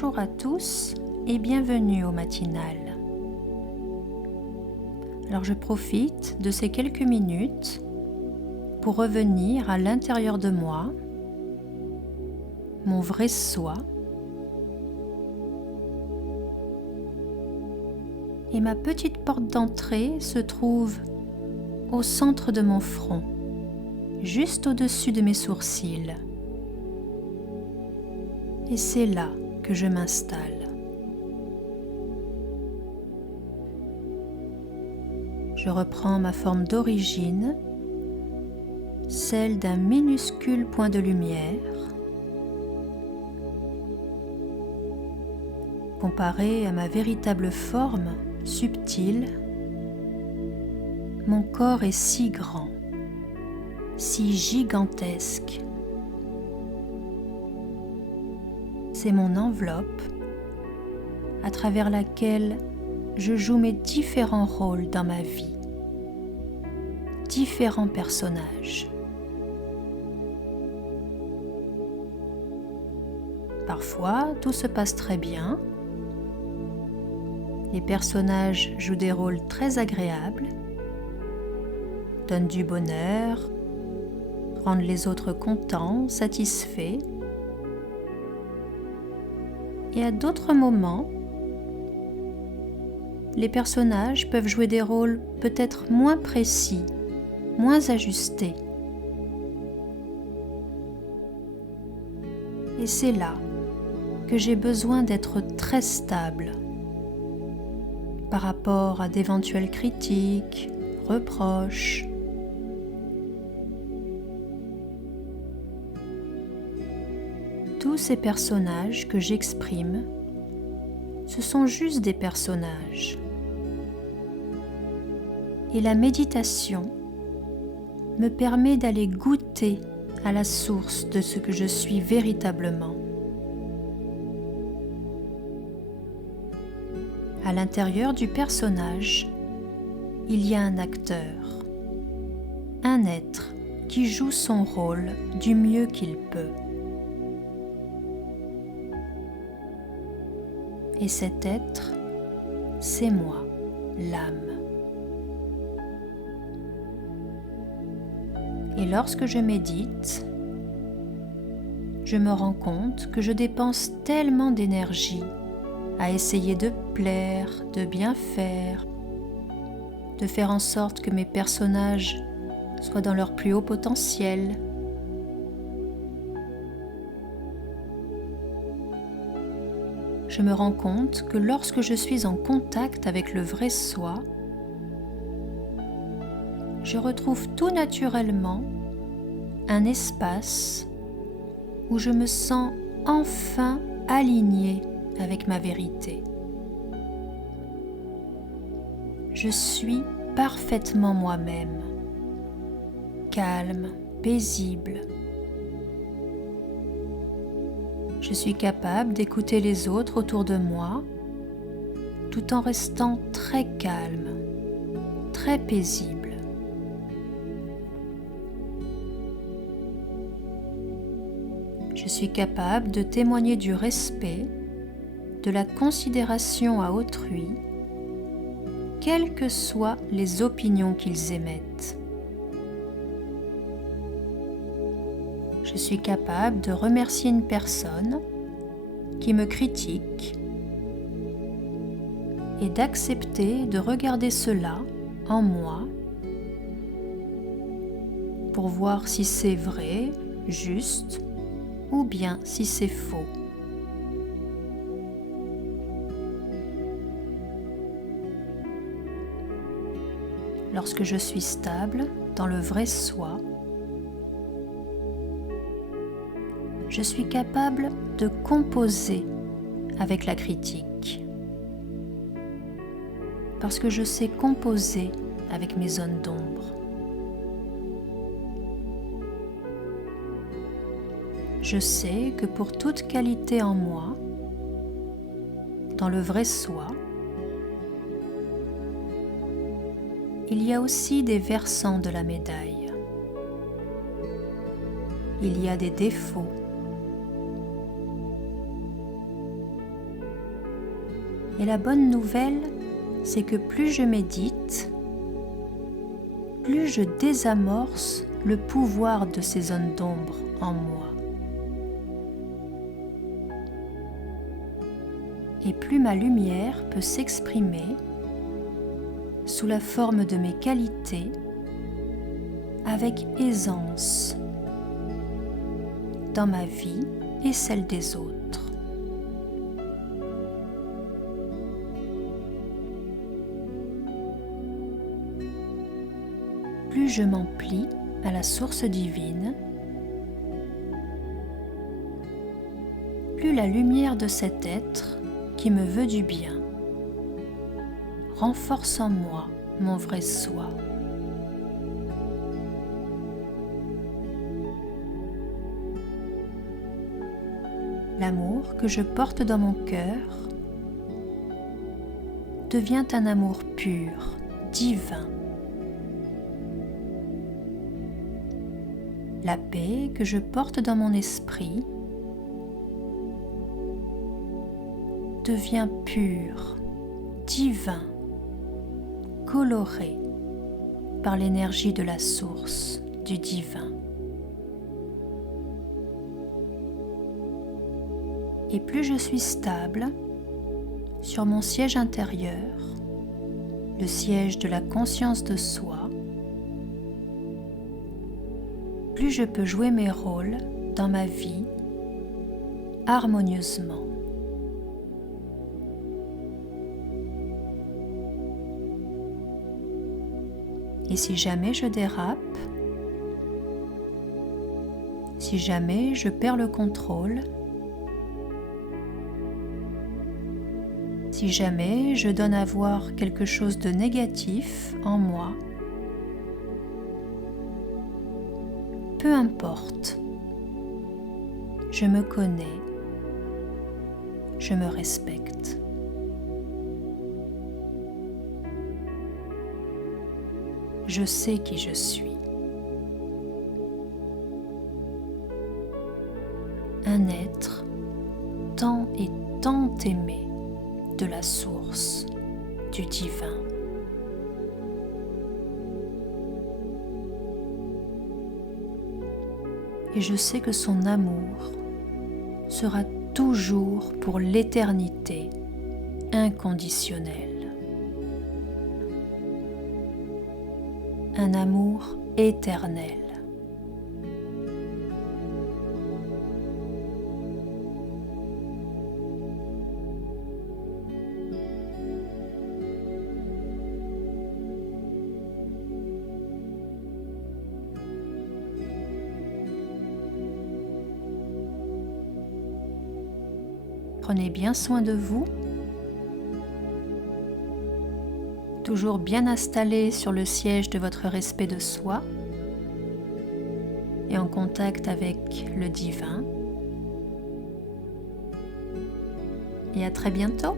Bonjour à tous et bienvenue au matinal. Alors je profite de ces quelques minutes pour revenir à l'intérieur de moi, mon vrai soi, et ma petite porte d'entrée se trouve au centre de mon front, juste au-dessus de mes sourcils. Et c'est là que je m'installe. Je reprends ma forme d'origine, celle d'un minuscule point de lumière. Comparé à ma véritable forme subtile, mon corps est si grand, si gigantesque. C'est mon enveloppe à travers laquelle je joue mes différents rôles dans ma vie, différents personnages. Parfois, tout se passe très bien. Les personnages jouent des rôles très agréables, donnent du bonheur, rendent les autres contents, satisfaits. Et à d'autres moments, les personnages peuvent jouer des rôles peut-être moins précis, moins ajustés. Et c'est là que j'ai besoin d'être très stable par rapport à d'éventuelles critiques, reproches. Tous ces personnages que j'exprime, ce sont juste des personnages. Et la méditation me permet d'aller goûter à la source de ce que je suis véritablement. À l'intérieur du personnage, il y a un acteur, un être qui joue son rôle du mieux qu'il peut. Et cet être, c'est moi, l'âme. Et lorsque je médite, je me rends compte que je dépense tellement d'énergie à essayer de plaire, de bien faire, de faire en sorte que mes personnages soient dans leur plus haut potentiel. Je me rends compte que lorsque je suis en contact avec le vrai soi, je retrouve tout naturellement un espace où je me sens enfin alignée avec ma vérité. Je suis parfaitement moi-même, calme, paisible. Je suis capable d'écouter les autres autour de moi tout en restant très calme, très paisible. Je suis capable de témoigner du respect, de la considération à autrui, quelles que soient les opinions qu'ils émettent. Je suis capable de remercier une personne qui me critique et d'accepter de regarder cela en moi pour voir si c'est vrai, juste, ou bien si c'est faux. Lorsque je suis stable dans le vrai soi, je suis capable de composer avec la critique, parce que je sais composer avec mes zones d'ombre. Je sais que pour toute qualité en moi, dans le vrai soi, il y a aussi des versants de la médaille. Il y a des défauts. Et la bonne nouvelle, c'est que plus je médite, plus je désamorce le pouvoir de ces zones d'ombre en moi. Et plus ma lumière peut s'exprimer sous la forme de mes qualités avec aisance dans ma vie et celle des autres. Plus je m'emplis à la source divine, plus la lumière de cet être qui me veut du bien renforce en moi mon vrai soi. L'amour que je porte dans mon cœur devient un amour pur, divin. La paix que je porte dans mon esprit devient pure, divin, coloré par l'énergie de la source du divin. Et plus je suis stable sur mon siège intérieur, le siège de la conscience de soi, plus je peux jouer mes rôles dans ma vie harmonieusement. Et si jamais je dérape, si jamais je perds le contrôle, si jamais je donne à voir quelque chose de négatif en moi, peu importe, je me connais, je me respecte. Je sais qui je suis. Un être tant et tant aimé de la source du divin. Et je sais que son amour sera toujours pour l'éternité inconditionnel. Un amour éternel. Prenez bien soin de vous, toujours bien installé sur le siège de votre respect de soi et en contact avec le divin. Et à très bientôt.